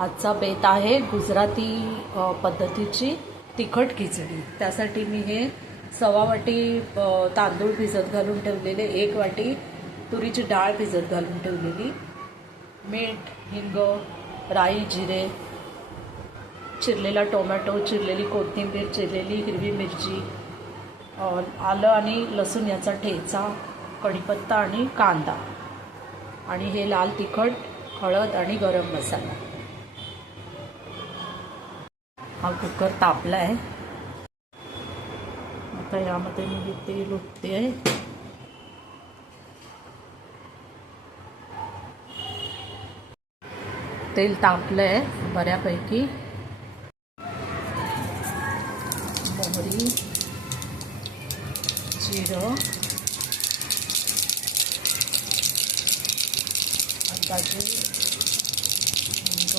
आजचा बेत आहे गुजराती पद्धतीची तिखट खिचडी। त्यासाठी मी हे 1.25 वाटी तांदूळ भिजत घालून ठेवलेले, 1 वाटी तुरीची डाळ भिजत घालून ठेवलेली, मीठ, हिंग, राई, जिरे, चिरलेला टोमॅटो, चिरलेली कोथिंबीर, चिरलेली हिरवी मिरची, आलं आणि लसूण याचा ठेचा, कढीपत्ता आणि कांदा, आणि हे लाल तिखट, हळद आणि गरम मसाला। हा कुकर तापला आहे। आता यामध्ये मी तेल ओतते आहे। तेल तापलं आहे बऱ्यापैकी। मोहरी, जिरं, अंदाजे हिंग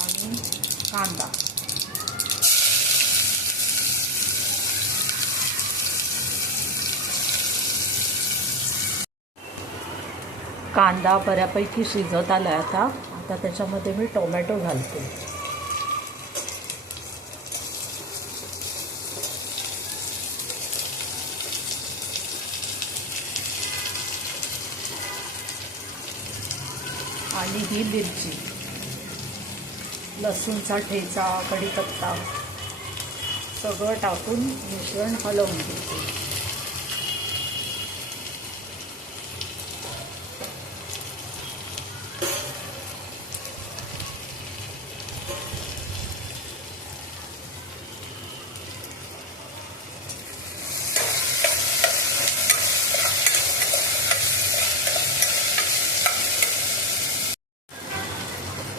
आणि कांदा। कांदा बऱ्यापैकी शिजत आला आहे। आता त्याच्यामध्ये मी टोमॅटो घालते। आणि ही मिरची, लसूणचा ठेचा, कढीपत्ता सगळं टाकून मिश्रण हलवून घेते।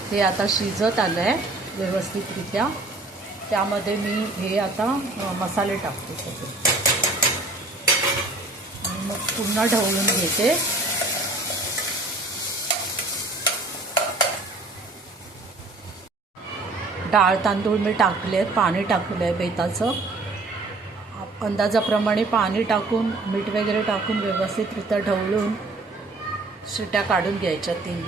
हे आता शिजत आलं आहे व्यवस्थितरित्या। त्यामध्ये मी हे आता मसाले टाकते सगळे आणि मग पुन्हा ढवळून घेते। डाळ तांदूळ मी टाकले, पाणी टाकलं आहे बेताचं। अंदाजाप्रमाणे पाणी टाकून मीठ वगैरे टाकून व्यवस्थितरित्या ढवळून शिट्या काढून घ्यायच्या 3।